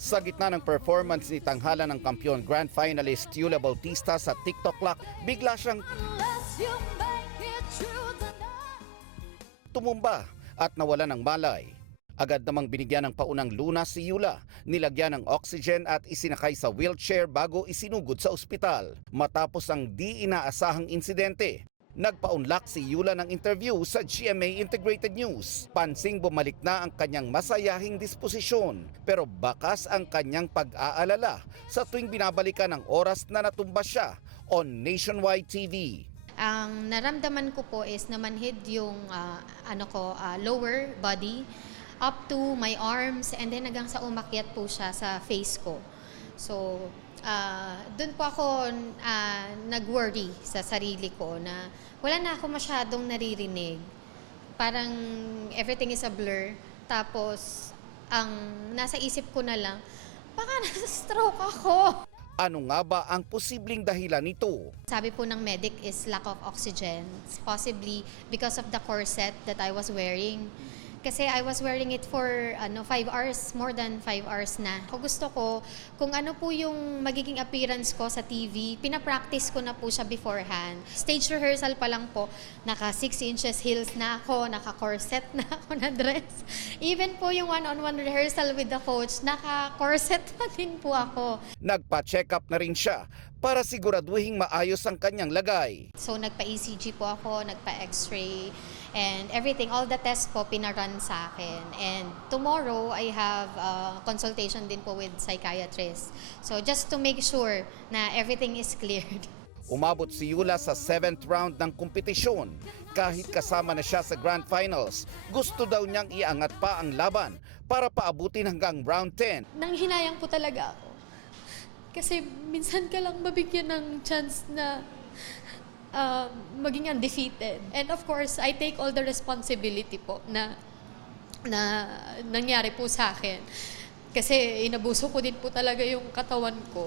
Sa gitna ng performance ni tanghala ng kampiyon grand finalist Yula Bautista sa TikTok Lock, bigla siyang tumumba at nawala ng malay. Agad namang binigyan ng paunang lunas si Yula, nilagyan ng oxygen at isinakay sa wheelchair bago isinugod sa ospital. Matapos ang di inaasahang insidente, nagpaunlak si Yula ng interview sa GMA Integrated News. Pansing bumalik na ang kanyang masayahing disposisyon, pero bakas ang kanyang pag-aalala sa tuwing binabalikan ang oras na natumba siya on Nationwide TV. Ang naramdaman ko po is namanhid yung lower body up to my arms and then hanggang sa umakyat po siya sa face ko. So, doon po ako nag-worry sa sarili ko na wala na ako masyadong naririnig. Parang everything is a blur. Tapos, ang nasa isip ko na lang, baka nasa-stroke ako. Ano nga ba ang posibleng dahilan nito? Sabi po ng medic is lack of oxygen. Possibly because of the corset that I was wearing. Kasi I was wearing it for 5 hours, more than 5 hours na. Kung gusto ko, kung ano po yung magiging appearance ko sa TV, pinapractice ko na po siya beforehand. Stage rehearsal pa lang po, naka 6 inches heels na ako, naka corset na ako na dress. Even po yung one-on-one rehearsal with the coach, naka corset pa din po ako. Nagpa-check up na rin siya para siguraduhing maayos ang kanyang lagay. So nagpa-ECG po ako, nagpa-X-ray, and everything, all the tests po pinarun sa akin. And tomorrow, I have a consultation din po with psychiatrist. So just to make sure na everything is cleared. Umabot si Yula sa 7th round ng kompetisyon. Kahit kasama na siya sa grand finals, gusto daw niyang iangat pa ang laban para paabutin hanggang round 10. Nanghinayang po talaga ako. Kasi minsan ka lang mabigyan ng chance na maging undefeated. And of course, I take all the responsibility po na nangyari po sa akin. Kasi inabuso ko din po talaga yung katawan ko.